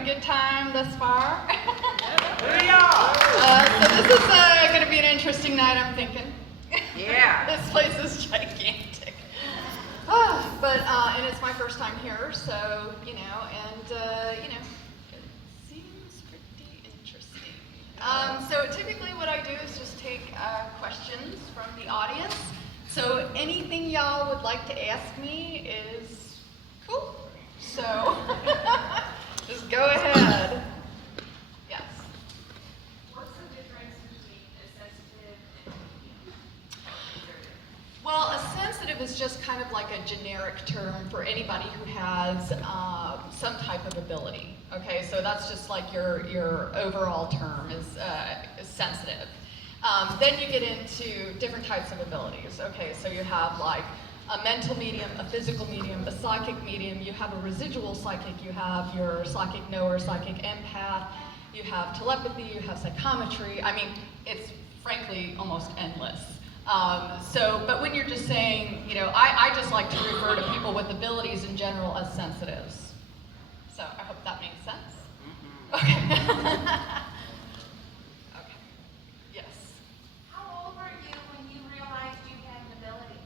having a good time thus far? Booyah! So this is going to be an interesting night, I'm thinking. Yeah. This place is gigantic. And it's my first time here, so, you know, it seems pretty interesting. So typically what I do is just take questions from the audience. So anything y'all would like to ask me is cool. So just go ahead. Yes. What's the difference between a sensitive and a medium? Well, a sensitive is just kind of like a generic term for anybody who has some type of ability. Okay, so that's just like your overall term is sensitive. Then you get into different types of abilities. Okay, so you have like a mental medium, a physical medium, a psychic medium, you have a residual psychic, you have your psychic knower, psychic empath, you have telepathy, you have psychometry. I mean, it's frankly almost endless. But when you're just saying, you know, I just like to refer to people with abilities in general as sensitives. So I hope that makes sense. Okay. Okay. Yes. How old were you when you realized you had an ability?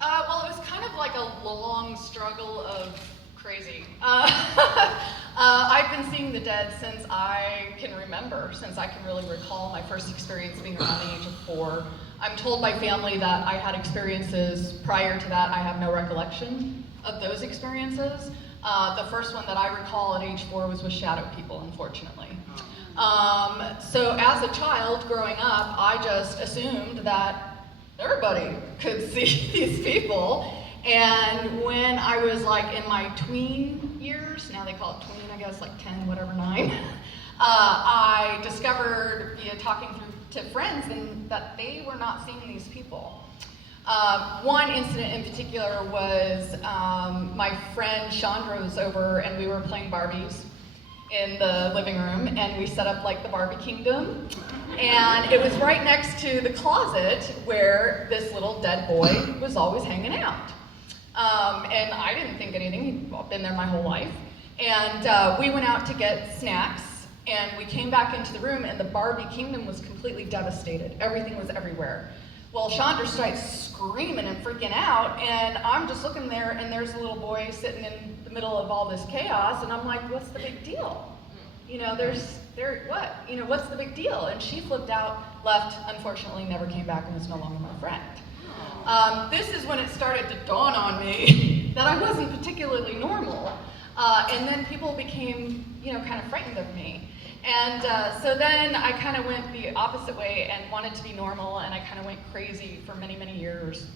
Well, it was kind of like a long struggle of crazy. I've been seeing the dead since I can remember, since I can really recall my first experience being around the age of 4. I'm told by family that I had experiences prior to that. I have no recollection of those experiences. The first one that I recall at age 4 was with shadow people, unfortunately. So as a child growing up, I just assumed that everybody could see these people. And when I was like in my tween years, now they call it tween, I guess, like 10, whatever, 9, I discovered, talking to friends, and that they were not seeing these people. One incident in particular was my friend Chandra was over and we were playing Barbies in the living room, and we set up like the Barbie Kingdom, and it was right next to the closet where this little dead boy was always hanging out. And I didn't think anything, I've been there my whole life. And we went out to get snacks, and we came back into the room, and the Barbie Kingdom was completely devastated. Everything was everywhere. Well, Chandra starts screaming and freaking out, and I'm just looking there, and there's a little boy sitting in the middle of all this chaos, and I'm like, what's the big deal? You know, what? You know, what's the big deal? And she flipped out, left, unfortunately never came back, and was no longer my friend. This is when it started to dawn on me that I wasn't particularly normal. And then people became, kind of frightened of me. And so then I kind of went the opposite way and wanted to be normal, and I kind of went crazy for many, many years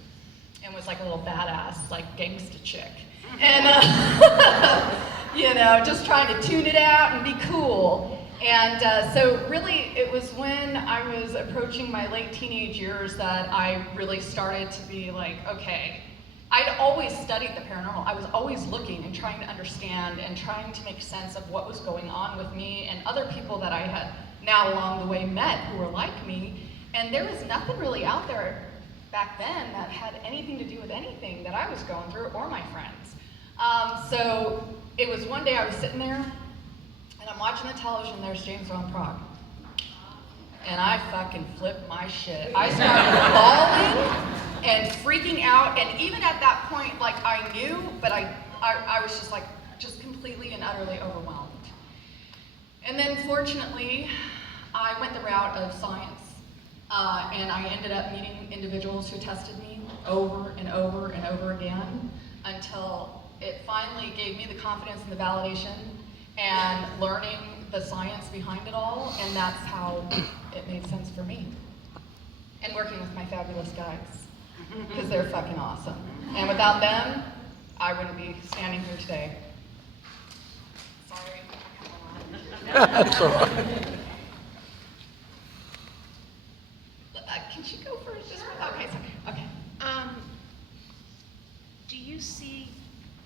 and was like a little badass, like gangsta chick. And, just trying to tune it out and be cool. And so really it was when I was approaching my late teenage years that I really started to be like, okay, I'd always studied the paranormal. I was always looking and trying to understand and trying to make sense of what was going on with me and other people that I had now along the way met who were like me. And there was nothing really out there back then that had anything to do with anything that I was going through or my friends. So it was one day I was sitting there and I'm watching the television, there's James Van Prague. And I fucking flipped my shit. I started bawling and freaking out, and even at that point, like, I knew, but I was just like, just completely and utterly overwhelmed. And then fortunately, I went the route of science, and I ended up meeting individuals who tested me over and over and over again until it finally gave me the confidence and the validation and learning the science behind it all, and that's how it made sense for me. And working with my fabulous guys, because they're fucking awesome. And without them, I wouldn't be standing here today. Sorry. That's all right. Can she go first? Just okay, sorry. Okay. Do you see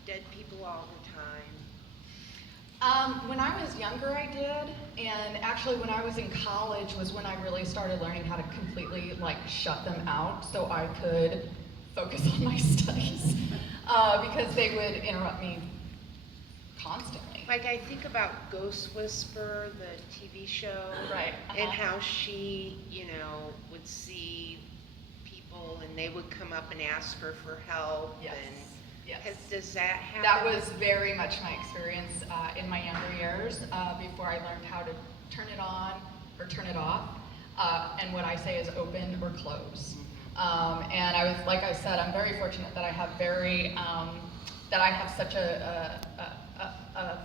dead people all the time? When I was younger, I did, and actually when I was in college was when I really started learning how to completely shut them out so I could focus on my studies, because they would interrupt me constantly. Like I think about Ghost Whisperer, the TV show. Right. And how she, would see people and they would come up and ask her for help. Yes. And Yes. does that happen? That was very much my experience in my younger years before I learned how to turn it on or turn it off. And what I say is open or close. And I was, like I said, I'm very fortunate that I have such a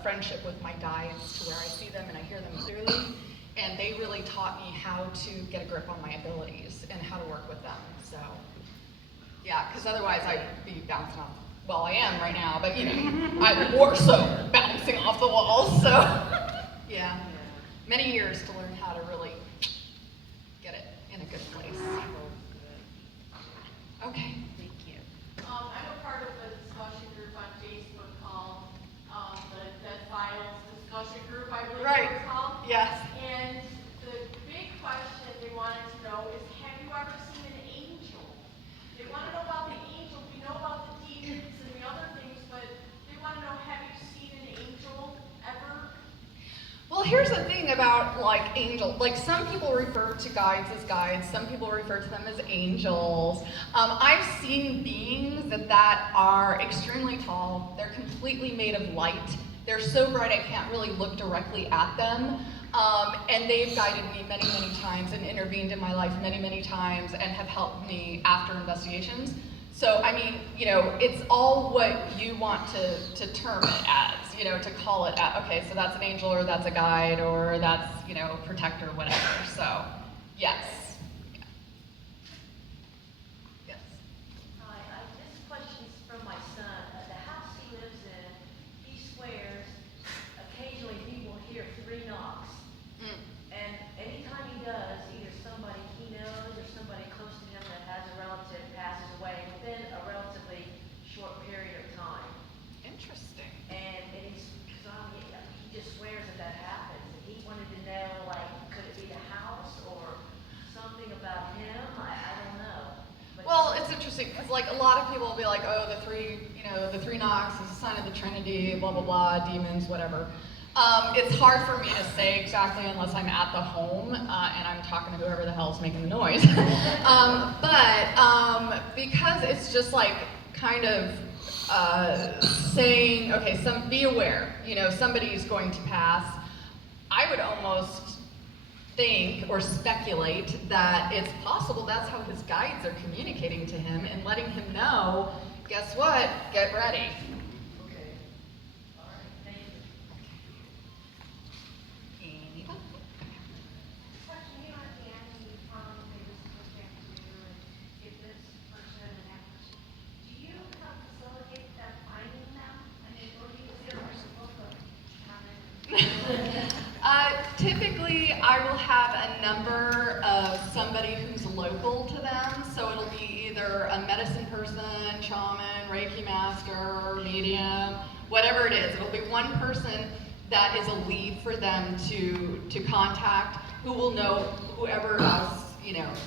friendship with my guides to where I see them and I hear them clearly. And they really taught me how to get a grip on my abilities and how to work with them. So, yeah, because otherwise I'd be bouncing off. Well, I am right now, but I'm more so bouncing off the walls. So, yeah, many years to learn how to really get it in a good place. Okay. Thank you. I'm a part of a discussion group on Facebook called the Dead Files Discussion Group, I believe Right. it's called. Yes. And the big question they wanted to know is, have you ever seen an angel? They want to know about the angels. We know about the demons and the other things, but they want to know, have you seen an angel ever? Well, here's the thing about angels. Some people refer to guides as guides. Some people refer to them as angels. I've seen beings that are extremely tall. They're completely made of light. They're so bright I can't really look directly at them. And they've guided me many, many times and intervened in my life many, many times and have helped me after investigations. So, I mean, it's all what you want to term it as, to call it, okay, so that's an angel or that's a guide or that's, protector, whatever. So, yes. Yes. Hi, this question's from my son. The house he lives in, he swears occasionally he will hear 3 knocks. And anytime he does, either somebody he knows or somebody close to him that has a relative passes away within a relatively short period of time. Interesting. And he just swears that happens. And he wanted to know, could it be the house or something about him? I don't know. But Well, it's interesting because a lot of people will be like, oh, the three knocks is a sign of the Trinity, blah blah blah, demons, whatever. It's hard for me to say exactly unless I'm at the home and I'm talking to whoever the hell's making the noise. But because it's just kind of saying, okay, be aware, somebody's going to pass. I would almost think or speculate that it's possible that's how his guides are communicating to him and letting him know, guess what, get ready. okay. All right, thank you. Anybody? Question, you know, at the end, you probably was supposed to have to do and get this person and that person. Do you help facilitate them finding them? I mean, or do you feel like supposed to comment? Typically, I will have a number of somebody who's local to them, so it'll be either a medicine person, shaman, Reiki master, medium, whatever it is. It'll be one person that is a lead for them to contact, who will know whoever else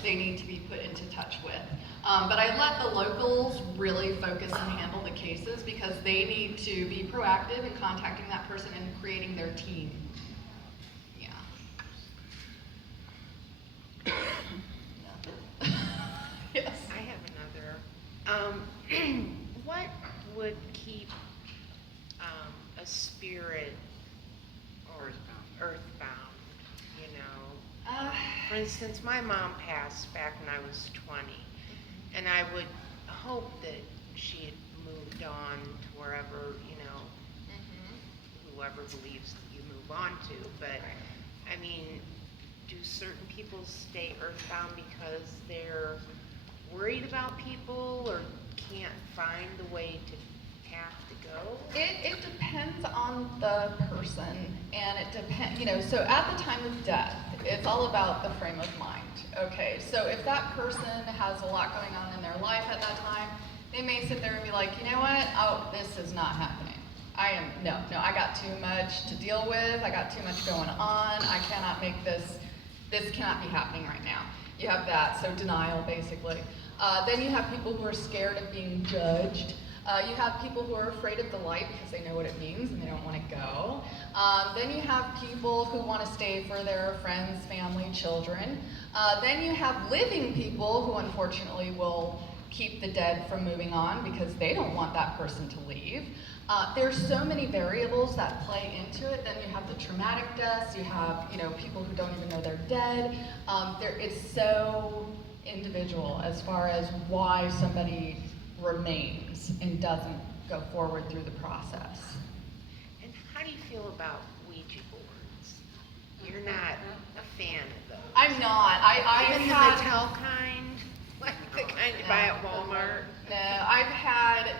they need to be put into touch with. But I let the locals really focus and handle the cases because they need to be proactive in contacting that person and creating their team. Yeah. Yes. I have another. What would keep a spirit or earthbound? For instance, my mom passed back when I was 20, and I would hope that she had moved on to wherever, whoever believes that you move on to. But, I mean, do certain people stay earthbound because they're worried about people or can't find the way to have to go? It depends on the person, and it depends, so at the time of death, it's all about the frame of mind. Okay, so if that person has a lot going on in their life at that time, they may sit there and be like, you know what, oh, this is not happening. No, I got too much to deal with, I got too much going on, I cannot make this cannot be happening right now. You have that, so denial basically. Then you have people who are scared of being judged. You have people who are afraid of the light because they know what it means and they don't want to go. Then you have people who want to stay for their friends, family, children. Then you have living people who unfortunately will keep the dead from moving on because they don't want that person to leave. There's so many variables that play into it. Then you have the traumatic deaths. You have, people who don't even know they're dead. It's so individual as far as why somebody remains and doesn't go forward through the process. And how do you feel about Ouija boards? You're not a fan of those? I'm not. I've Even the had Mattel kind? Like the kind you buy at Walmart? No, I've had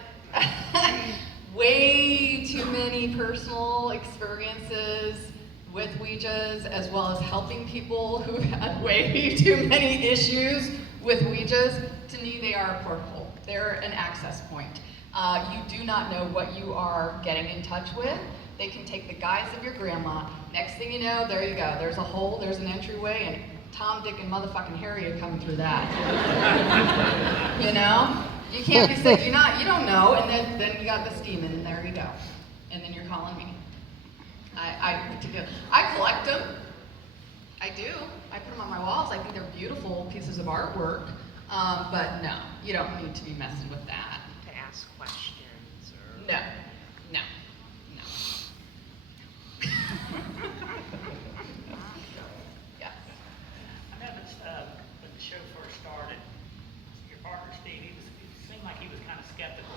way too many personal experiences with Ouijas, as well as helping people who had way too many issues with Ouijas. To me, they are a porthole. They're an access point. You do not know what you are getting in touch with. They can take the guise of your grandma. Next thing you know, there you go. There's a hole, there's an entryway, and Tom, Dick, and motherfucking Harry are coming through that. You can't be sick. You don't know, and then you got this demon, and there you go. And then you're calling me. I collect them. I do. I put them on my walls. I think they're beautiful pieces of artwork. But no, you don't need to be messing with that. To ask questions or... No. Yeah. I know when the show first started, your partner Steve, it seemed like he was kind of skeptical,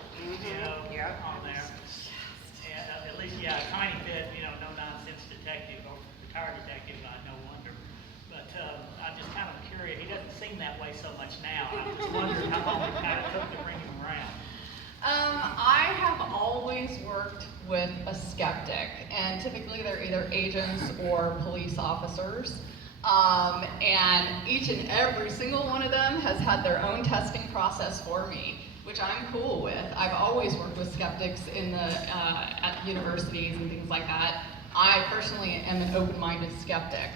Yep. on there. And at least, Tiny did, no nonsense detective or retired detective, no wonder. But I'm just kind of curious. He doesn't seem that way so much now. I'm just wondering how long it kind of took to bring him around. I have always worked with a skeptic, and typically they're either agents or police officers. And each and every single one of them has had their own testing process for me, which I'm cool with. I've always worked with skeptics at universities and things like that. I personally am an open-minded skeptic.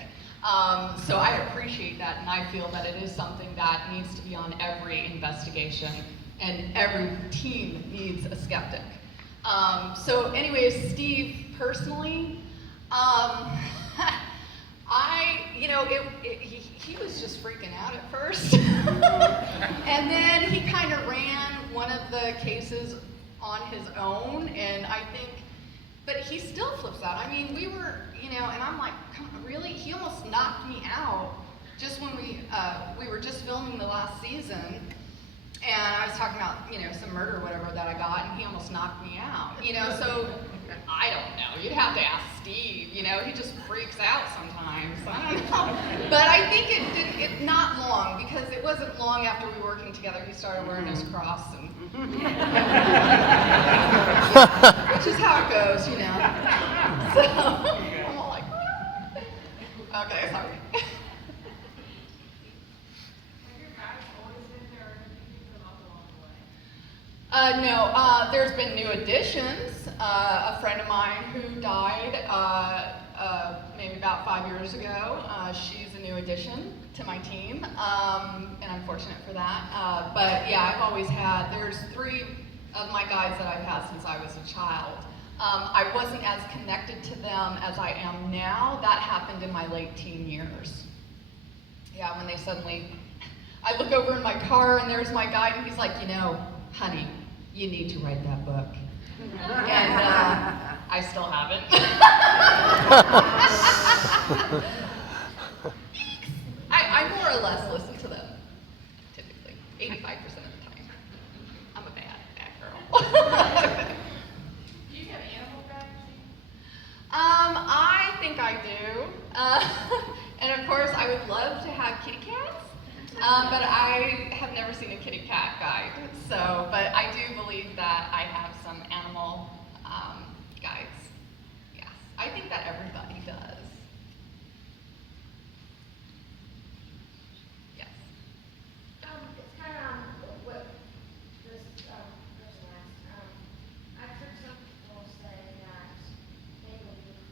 So I appreciate that, and I feel that it is something that needs to be on every investigation, and every team needs a skeptic. So anyways, Steve, personally, he was just freaking out at first. And then he kind of ran one of the cases on his own, and I think, but he still flips out. I mean, we were, and I'm like, really? He almost knocked me out just when we were just filming the last season, and I was talking about, some murder or whatever that I got, and he almost knocked me out. So I don't know. You'd have to ask Steve. He just freaks out sometimes. I don't know. But I think it not long, because it wasn't long after we were working together, he started wearing his cross, and which is how it goes, So I'm all like, okay, sorry. No, there's been new additions. A friend of mine who died maybe about 5 years ago, she's a new addition to my team, and I'm fortunate for that. But yeah, I've always there's 3 of my guys that I've had since I was a child. I wasn't as connected to them as I am now. That happened in my late teen years. Yeah, when they suddenly, I look over in my car and there's my guide, and he's like, honey, you need to write that book. And I still haven't. I more or less listen to them, typically, 85% of the time. I'm a bad girl. Do you have animal fantasy? I think I do. And of course, I would love to have kitty cats. But I have never seen a kitty cat guide, but I do believe that I have some animal guides. Yes, I think that everybody does. Yes. It's kind of what this person asked. I've heard some people say that they believe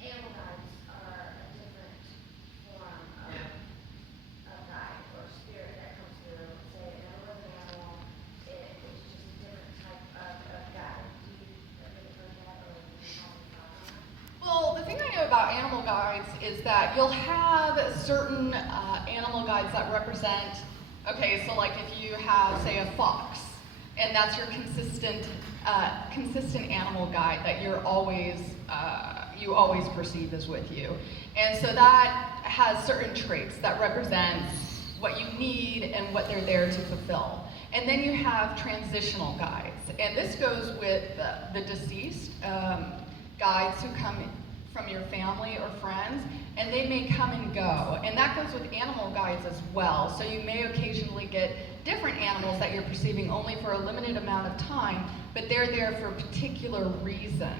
animal guides are a different form of guide or spirit that comes through. Say it never was an animal, it was just about animal guides is that you'll have certain animal guides that represent, okay, so like if you have, say, a fox, and that's your consistent animal guide that you're always, you always perceive as with you. And so that has certain traits that represent what you need and what they're there to fulfill. And then you have transitional guides, and this goes with the deceased guides who come from your family or friends, and they may come and go. And that goes with animal guides as well. So you may occasionally get different animals that you're perceiving only for a limited amount of time, but they're there for a particular reason.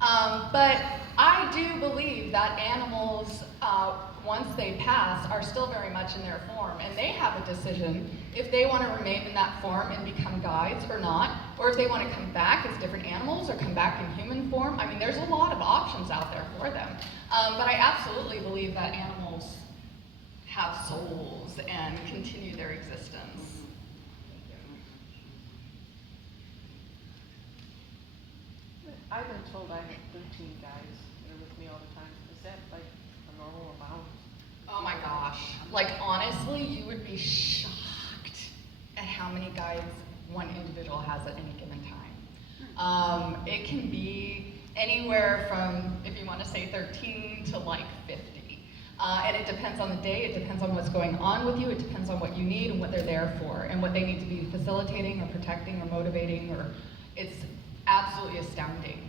But I do believe that animals, once they pass, are still very much in their form, and they have a decision if they want to remain in that form and become guides or not, or if they want to come back as different animals or come back in human form. I mean, there's a lot of options out there for them. But I absolutely believe that animals have souls and continue their existence. I've been told I have 13 guys that are with me all the time. Is that like a normal amount? Oh my gosh. Like, honestly, you would be shocked at how many guides one individual has at any given time. It can be anywhere from, if you want to say 13 to like 50. And it depends on the day, it depends on what's going on with you, it depends on what you need and what they're there for, and what they need to be facilitating or protecting or motivating, or it's absolutely astounding.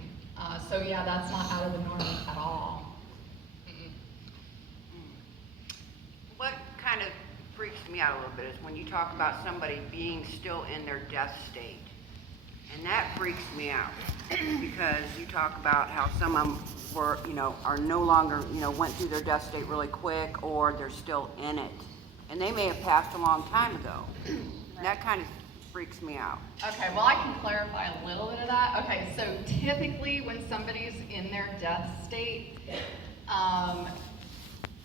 So yeah, that's not out of the norm at all. What kind of freaks me out a little bit is when you talk about somebody being still in their death state. And that freaks me out because you talk about how some of them were, are no longer, went through their death state really quick, or they're still in it. And they may have passed a long time ago. That kind of freaks me out. Okay, well, I can clarify a little bit of that. Okay, so typically when somebody's in their death state,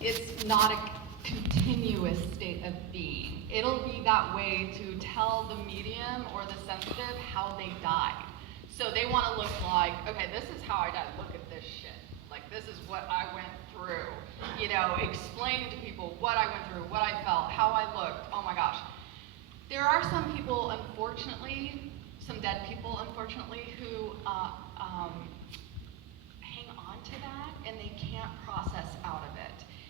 it's not a continuous state of being. It'll be that way to tell the medium or the sensitive how they died. So they want to look like, okay, this is how I died. Look at this shit. Like, this is what I went through. Explain to people what I went through, what I felt, how I looked. Oh my gosh. There are some people, unfortunately, some dead people, unfortunately, who hang on to that and they can't process out of it.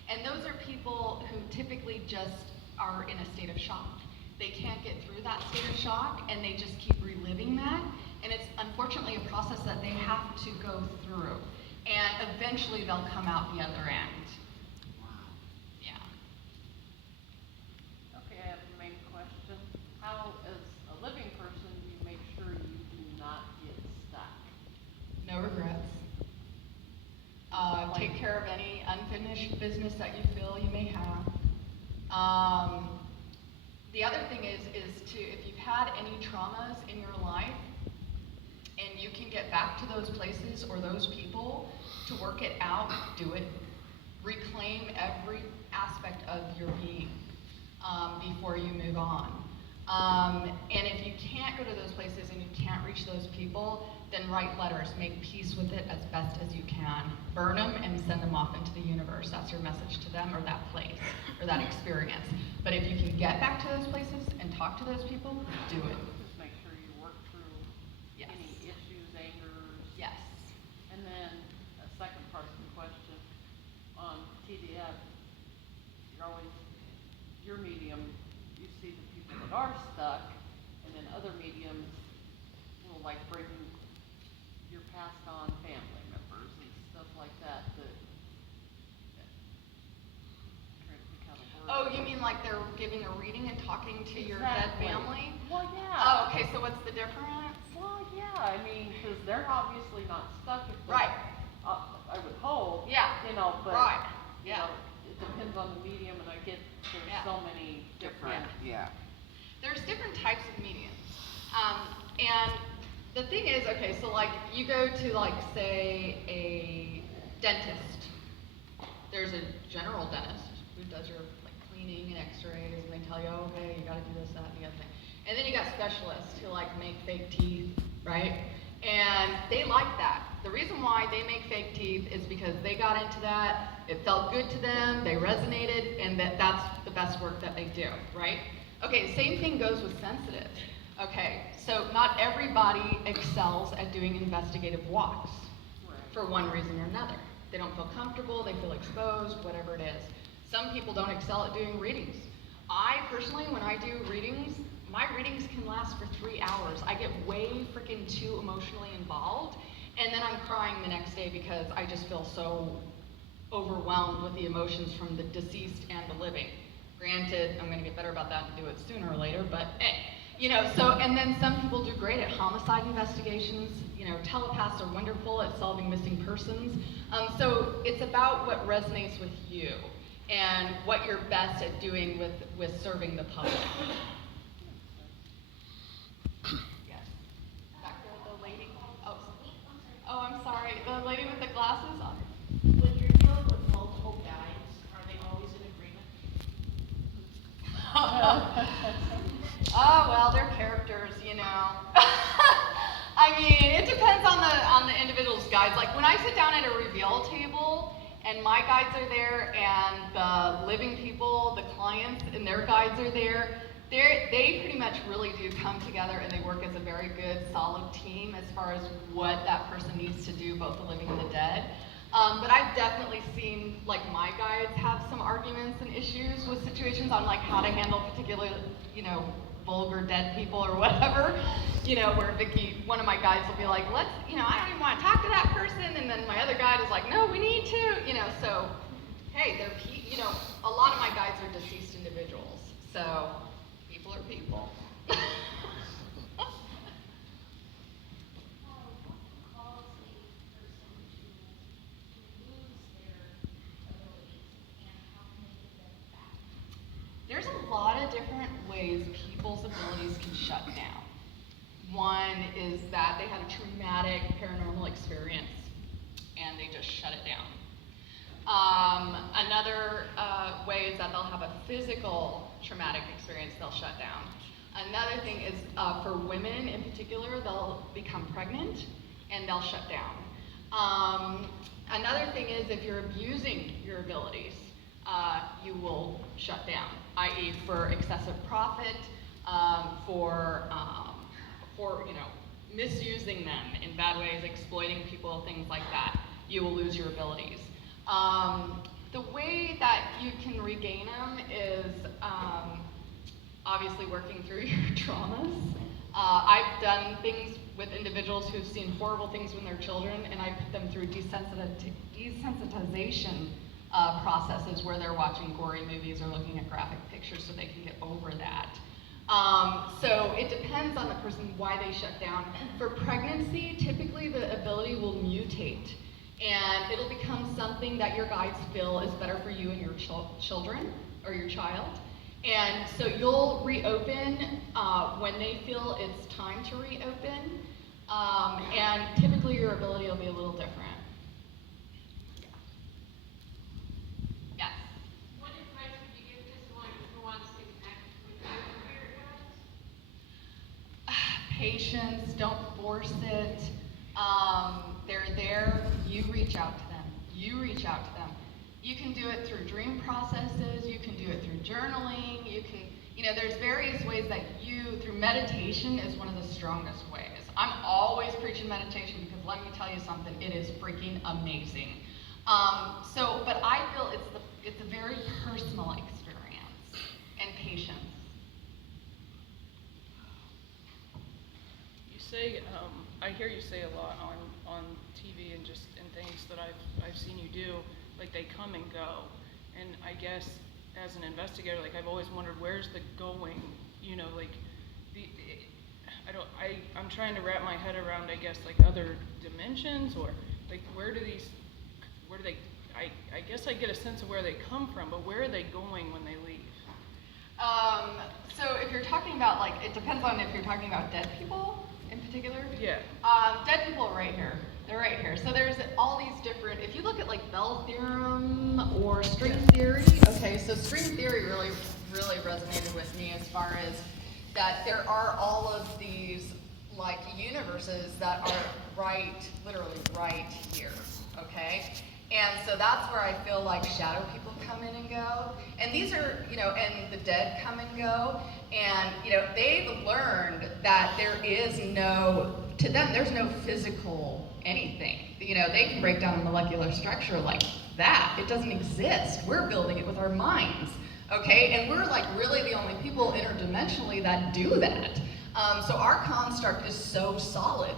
And those are people who typically just are in a state of shock. They can't get through that state of shock and they just keep reliving that. And it's unfortunately a process that they have to go through. And eventually they'll come out the other end. Yeah. Okay, I have the main question. How, as a living person, do you make sure you do not get stuck? No regrets. Take care of any unfinished business that you feel you may have. The other thing is to, if you've had any traumas in your life, and you can get back to those places or those people to work it out, do it. Reclaim every aspect of your being before you move on. And if you can't go to those places and you can't reach those people, then write letters, make peace with it as best as you can. Burn them and send them off into the universe. That's your message to them or that place or that experience. But if you can get back to those places and talk to those people, do it. Just make sure you work through Yes. any issues, angers. Yes. And then a second part of the question, on TDF, your medium, you see the people that are stuck, and then other mediums will like bring your passed on family members and stuff like that trying to think how to word Oh, it. you mean like they're giving a reading and talking to your dead Exactly. family? Well, yeah. Oh, okay, so what's the difference? Well, yeah, I mean, because they're obviously not stuck if they're, Right. I would hope. Yeah. But, Right. you Yeah. know, it depends on the medium, and I get there's Yeah. so many different. Yeah. There's different types of mediums. And the thing is, okay, so like you go to like, say, a dentist. There's a general dentist who does your like cleaning and x-rays, and they tell you, oh, okay, you gotta do this, that, and the other thing. And then you got specialists who like make fake teeth, right? And they like that. The reason why they make fake teeth is because they got into that, it felt good to them, they resonated, and that's the best work that they do, right? Okay, same thing goes with sensitive. Okay, so not everybody excels at doing investigative walks for one reason or another. They don't feel comfortable, they feel exposed, whatever it is. Some people don't excel at doing readings. I personally, when I do readings, my readings can last for 3 hours. I get way freaking too emotionally involved, and then I'm crying the next day because I just feel so overwhelmed with the emotions from the deceased and the living. Granted, I'm gonna get better about that and do it sooner or later, but hey. You know, so, and then some people do great at homicide investigations. You know, telepaths are wonderful at solving missing persons. So it's about what resonates with you and what you're best at doing with serving the public. Yes. Back there, the lady. Oh, I'm sorry. The lady with the glasses on. When you're dealing with multiple guides, are they always in agreement? Oh, well, they're characters, you know. I mean, it depends on the individual's guides. Like when I sit down at a reveal table and my guides are there and the living people, the clients and their guides are there, they pretty much really do come together and they work as a very good, solid team as far as what that person needs to do, both the living and the dead. But I've definitely seen, like, my guides have some arguments and issues with situations on, like, how to handle particular, you know, vulgar dead people or whatever, you know, where Vicky, one of my guides will be like, I don't even want to talk to that person, and then my other guide is like, no, we need to, you know, so, hey, you know, a lot of my guides are deceased individuals, so people are people. There's a lot of different ways people's abilities can shut down. One is that they had a traumatic paranormal experience and they just shut it down. Another way is that they'll have a physical traumatic experience, they'll shut down. Another thing is for women in particular, they'll become pregnant and they'll shut down. Another thing is if you're abusing your abilities, you will shut down, i.e. for excessive profit, for you know, misusing them in bad ways, exploiting people, things like that. You will lose your abilities. The way that you can regain them is obviously working through your traumas. I've done things with individuals who've seen horrible things when they're children, and I put them through desensitization processes where they're watching gory movies or looking at graphic pictures so they can get over that. So it depends on the person why they shut down. For pregnancy, typically the ability will mutate and it'll become something that your guides feel is better for you and your children or your child. And so you'll reopen when they feel it's time to reopen, and typically your ability will be a little different. Yes? What advice would you give to someone who wants to connect with their spirit guides? Patience, don't force it. They're there, you reach out to them. You reach out to them. You can do it through dream processes, you can do it through journaling, there's various ways that through meditation is one of the strongest ways. I'm always preaching meditation because let me tell you something, it is freaking amazing. But I feel it's a very personal experience and patience. You say, I hear you say a lot on TV and just in things that I've seen you do, like they come and go. And I guess as an investigator, like I've always wondered where's the going, I'm trying to wrap my head around, I guess, like other dimensions or like where do they, I guess I get a sense of where they come from, but where are they going when they leave? So if you're talking about, like, it depends on if you're talking about dead people in particular. Yeah. Dead people are right here. They're right here. So there's all these different, if you look at like Bell theorem or string theory, okay, so string theory really resonated with me as far as that there are all of these like universes that are literally right here, okay? And so that's where I feel like shadow people come in and go. And these are, and the dead come and go. And, they've learned that there is to them, there's no physical anything. They can break down a molecular structure like that. It doesn't exist. We're building it with our minds, okay? And we're like really the only people interdimensionally that do that. So our construct is so solid.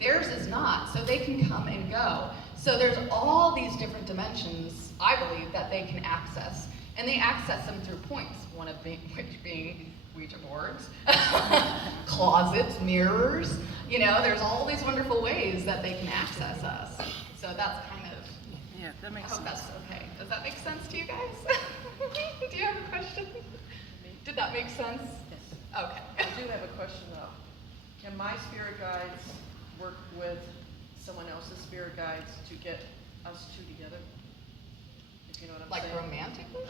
Theirs is not, so they can come and go. So there's all these different dimensions, I believe, that they can access. And they access them through points, one of which being Ouija boards, closets, mirrors. There's all these wonderful ways that they can access us. So that's kind of, Yeah, that I makes hope sense. that's okay. Does that make sense to you guys? Do you have a question? Did that make sense? Yes. Okay. I do have a question though. Can my spirit guides work with someone else's spirit guides to get us two together? If you know what I'm Like saying? romantically?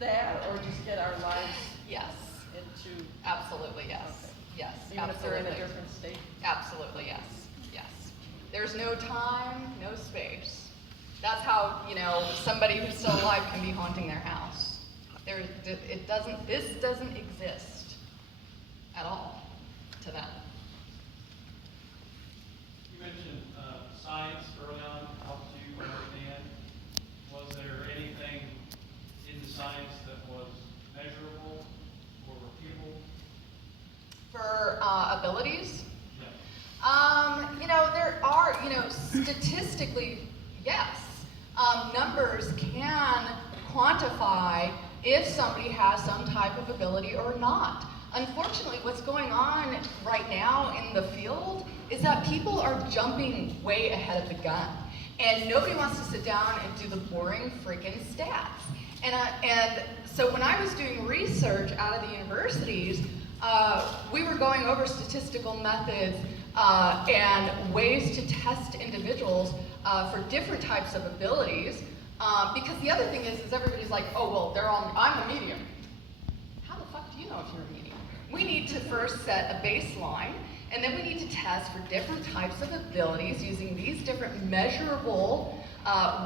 That, or just get our lives Yes. into, Absolutely, yes. Okay. Yes, even if they're in a absolutely. different state? Absolutely, yes. Yes. There's no time, no space. That's how, somebody who's still alive can be haunting their house. This doesn't exist at all to them. You mentioned science early on helped you understand. Was there anything in the science that was measurable or repeatable? For abilities, Yeah. there are, statistically, yes. Numbers can quantify if somebody has some type of ability or not. Unfortunately, what's going on right now in the field is that people are jumping way ahead of the gun. And nobody wants to sit down and do the boring freaking stats. And so when I was doing research out of the universities, we were going over statistical methods and ways to test individuals for different types of abilities. Because the other thing is everybody's like, oh, well, I'm a medium. How the fuck do you know if you're a medium? We need to first set a baseline, and then we need to test for different types of abilities using these different measurable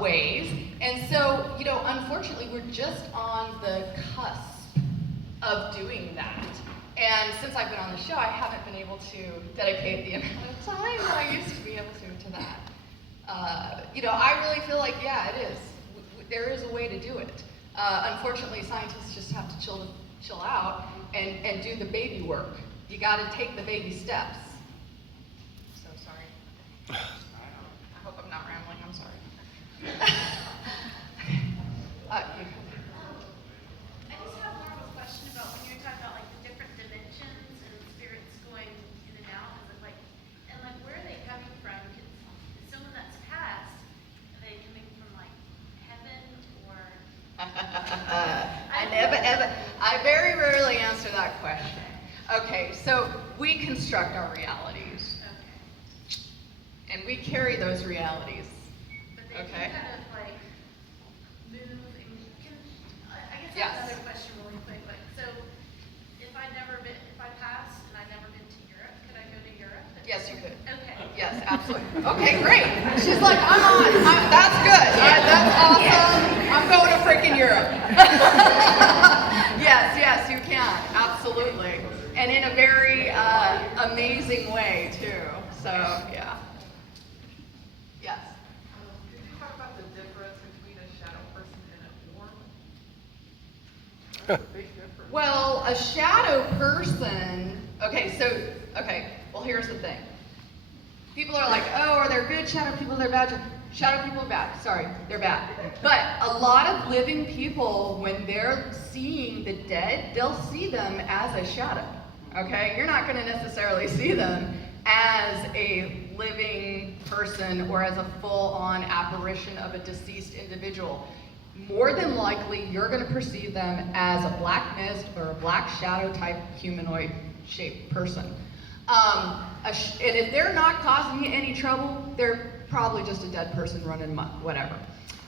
ways. And so, unfortunately, we're just on the cusp of doing that. And since I've been on the show, I haven't been able to dedicate the amount of time that I used to be able to that. I really feel like, yeah, it is. There is a way to do it. Unfortunately, scientists just have to chill out and do the baby work. You got to take the baby steps. So sorry. I hope I'm not rambling. I'm sorry. I just have more of a question about when you're talking about like the different dimensions and spirits going in and out. Is it like, and like where are they coming from? Is someone that's passed, are they coming from like heaven or? I very rarely answer that question. Okay, so we construct our realities, Okay. and we carry those realities. But they Okay. can kind of like move and can, I guess I Yes. have another question really quick, like, so if I pass and I've never been to Europe, could I go to Europe? Yes, you could. Okay. Yes, absolutely. Okay, great. She's like, I'm on. That's good. That's awesome. I'm going to freaking Europe. Yes, you can. Absolutely. And in a very amazing way, too. So, yeah. Yes. Could you talk about the difference between a shadow person and a form? That's a big difference. Well, a shadow person, well, here's the thing. People are like, oh, are there good shadow people, they're bad shadow people are bad. Sorry, they're bad. But a lot of living people, when they're seeing the dead, they'll see them as a shadow, okay? You're not gonna necessarily see them as a living person or as a full-on apparition of a deceased individual. More than likely, you're going to perceive them as a black mist or a black shadow type humanoid shaped person. And if they're not causing you any trouble, they're probably just a dead person running amok, whatever.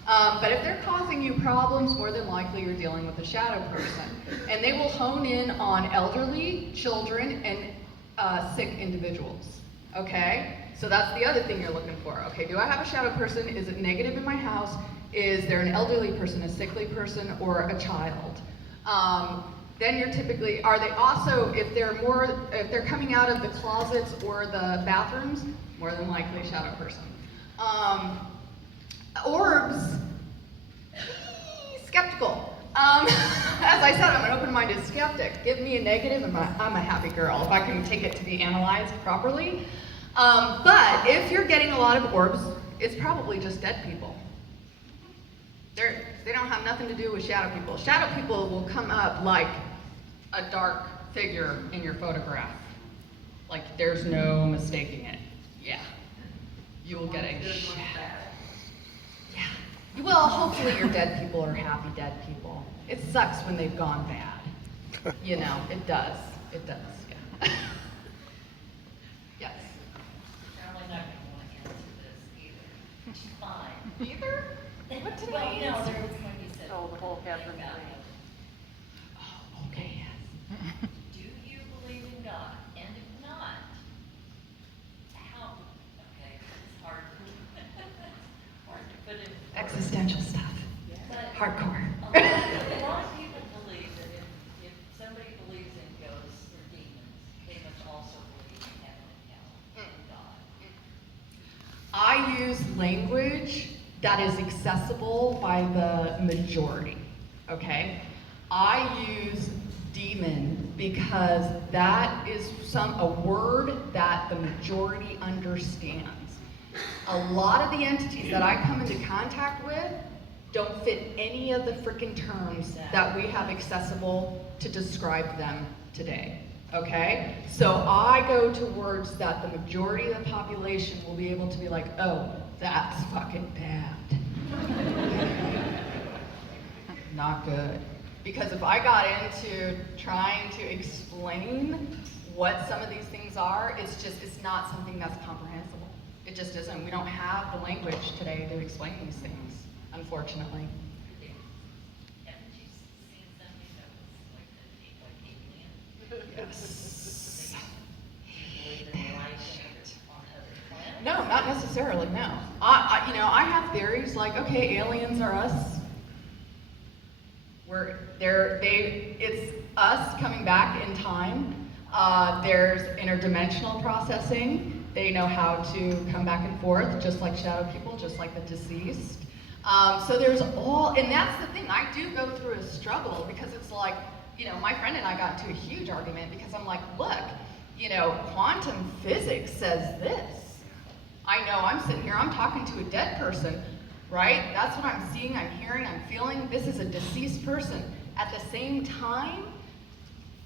But if they're causing you problems, more than likely you're dealing with a shadow person. And they will hone in on elderly, children, and sick individuals, okay? so that's the other thing you're looking for. Okay, do I have a shadow person? Is it negative in my house? Is there an elderly person, a sickly person, or a child? Then you're typically, are they also, if they're coming out of the closets or the bathrooms, more than likely a shadow person. Orbs, skeptical. As I said, I'm an open-minded skeptic. Give me a negative and I'm a happy girl if I can take it to be analyzed properly. But if you're getting a lot of orbs, it's probably just dead people. They don't have nothing to do with shadow people. Shadow people will come up like a dark figure in your photograph. Like there's no mistaking it. Yeah. You will get a shadow. Yeah. Well, hopefully your dead people are happy dead people. It sucks when they've gone bad. You know, it does. It does, yeah. Yes. Apparently not gonna want to answer this either. Which is fine. Either? What did Well, I you know, answer? there was when you said. Oh, the whole heaven God. thing. Oh, okay, yes. Do you believe in God? And if not, how, okay, it's hard to put in. Existential stuff. But Hardcore. a lot of people believe that if somebody believes in ghosts or demons, they must also believe in heaven and hell and God. I use language that is accessible by the majority, okay? I use demon because that is a word that the majority understands. A lot of the entities that I come into contact with don't fit any of the freaking terms that we have accessible to describe them today, okay? So I go to words that the majority of the population will be able to be like, oh, that's fucking bad. Not good. Because if I got into trying to explain what some of these things are, it's not something that's comprehensible. It just isn't. We don't have the language today to explain these things, unfortunately. Haven't you seen something that was like the people came in? Yes. Do you believe in life on other planets? No, not necessarily, no. I have theories like, okay, aliens are us. It's us coming back in time. There's interdimensional processing. They know how to come back and forth, just like shadow people, just like the deceased. So there's and that's the thing, I do go through a struggle because it's like, my friend and I got into a huge argument because I'm like, look, quantum physics says this. I know I'm sitting here, I'm talking to a dead person, right? That's what I'm seeing, I'm hearing, I'm feeling. This is a deceased person. At the same time,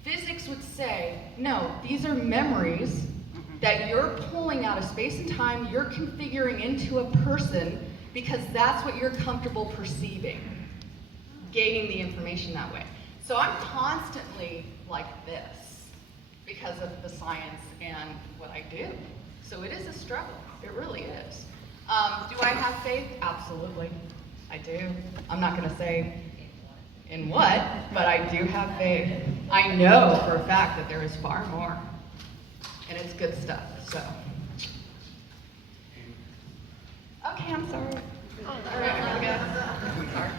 physics would say, no, these are memories that you're pulling out of space and time, you're configuring into a person because that's what you're comfortable perceiving, gaining the information that way. So I'm constantly like this because of the science and what I do. So it is a struggle, it really is. Do I have faith? Absolutely, I do. I'm not gonna say in what, but I do have faith. I know for a fact that there is far more. And it's good stuff, so. Okay, I'm sorry. All right, I gotta go. Sorry.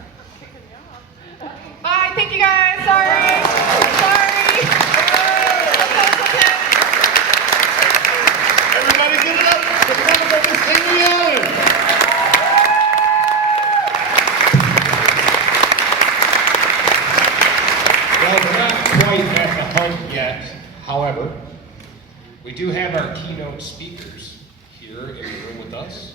Bye, thank you guys, sorry. Sorry. Everybody give it up. Give it up for Miss Amy Allan. Well, we're not quite at the hunt yet. However, we do have our keynote speakers here in the room with us.